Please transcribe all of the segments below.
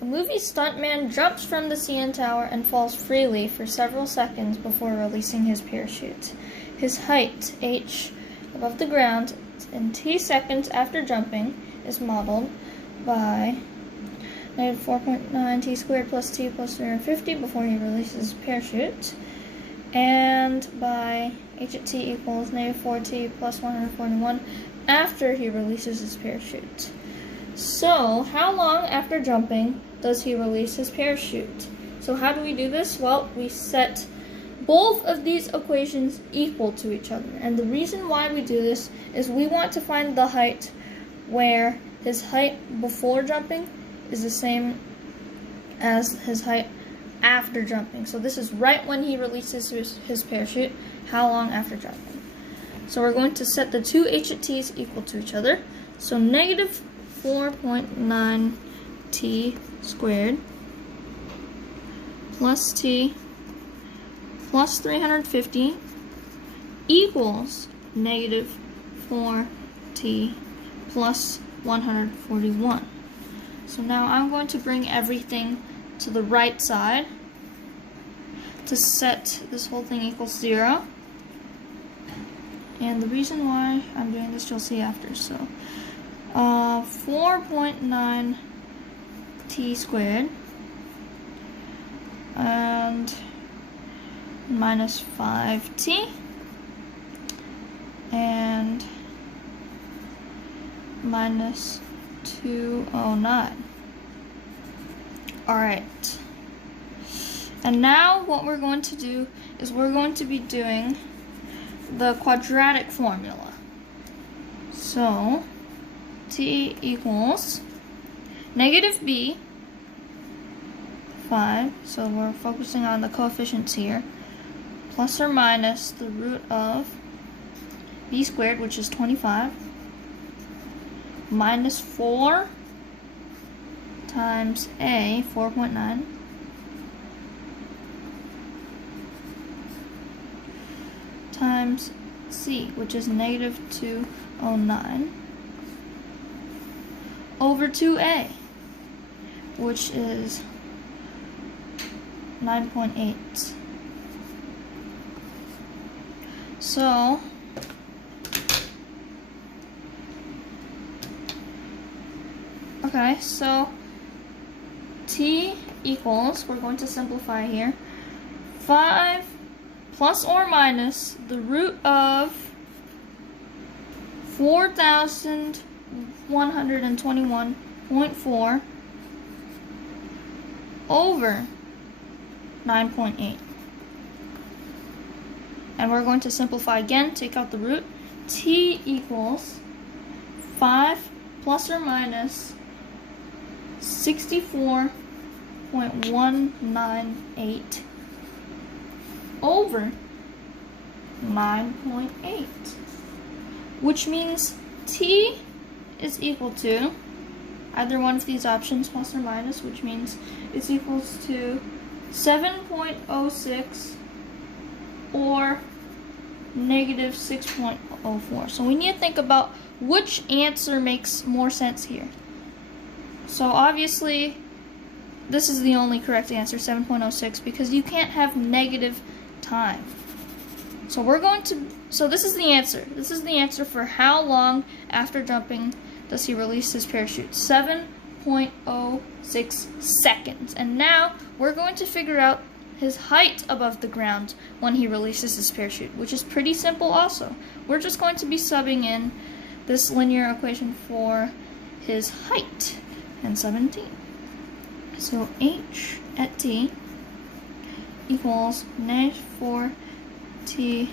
A movie stuntman jumps from the CN Tower and falls freely for several seconds before releasing his parachute. His height, h, above the ground in t seconds after jumping is modeled by negative 4.9 t squared plus t plus 350 before he releases his parachute, and by h at t equals negative 4t plus 141 after he releases his parachute. So, how long after jumping does he release his parachute? So how do we do this? Well, we set both of these equations equal to each other. And the reason why we do this is we want to find the height where his height before jumping is the same as his height after jumping. So this is right when he releases his parachute, how long after jumping. So we're going to set the two h at t's equal to each other. So negative 4.9 t squared plus t plus 350 equals negative 4t plus 141. So now I'm going to bring everything to the right side to set this whole thing equals 0. And the reason why I'm doing this you'll see after. So 4.9 t squared and minus 5t and minus 209. Alright. And now what we're going to do is we're going to be doing the quadratic formula. So t equals negative b, 5, so we're focusing on the coefficients here, plus or minus the root of b squared, which is 25, minus 4 times a, 4.9, times c, which is negative 209, over 2a, which is 9.8. So okay, so t equals, we're going to simplify here, 5 plus or minus the root of 4,121.4 over 9.8. And we're going to simplify again, take out the root. T equals 5 plus or minus 64.198 over 9.8, which means t is equal to either one of these options, plus or minus, which means it's equals to 7.06 or negative 6.04. So we need to think about which answer makes more sense here. So obviously this is the only correct answer, 7.06, because you can't have negative time. So we're going to, so this is the answer. This is the answer for how long after jumping does he release his parachute. 7.06 seconds. And now we're going to figure out his height above the ground when he releases his parachute, which is pretty simple also. We're just going to be subbing in this linear equation for his height and 17. So h at t equals negative 4t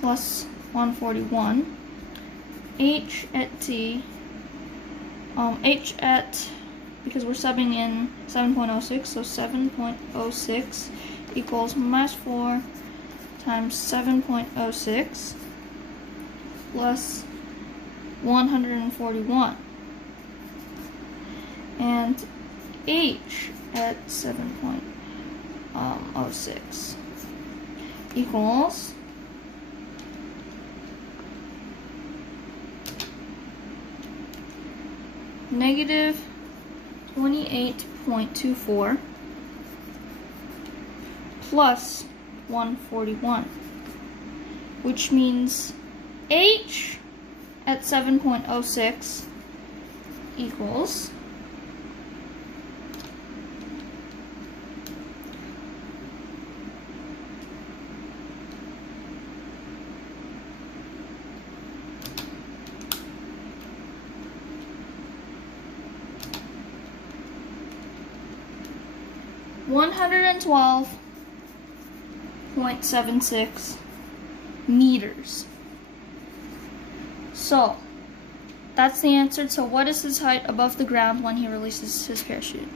plus 141. H at t, because we're subbing in 7.06, so 7.06 equals minus 4 times 7.06 plus 141. And h at 7.06 equals negative 28.24 plus 141, which means h at 7.06 equals 112.76 meters. So, that's the answer to what is his height above the ground when he releases his parachute.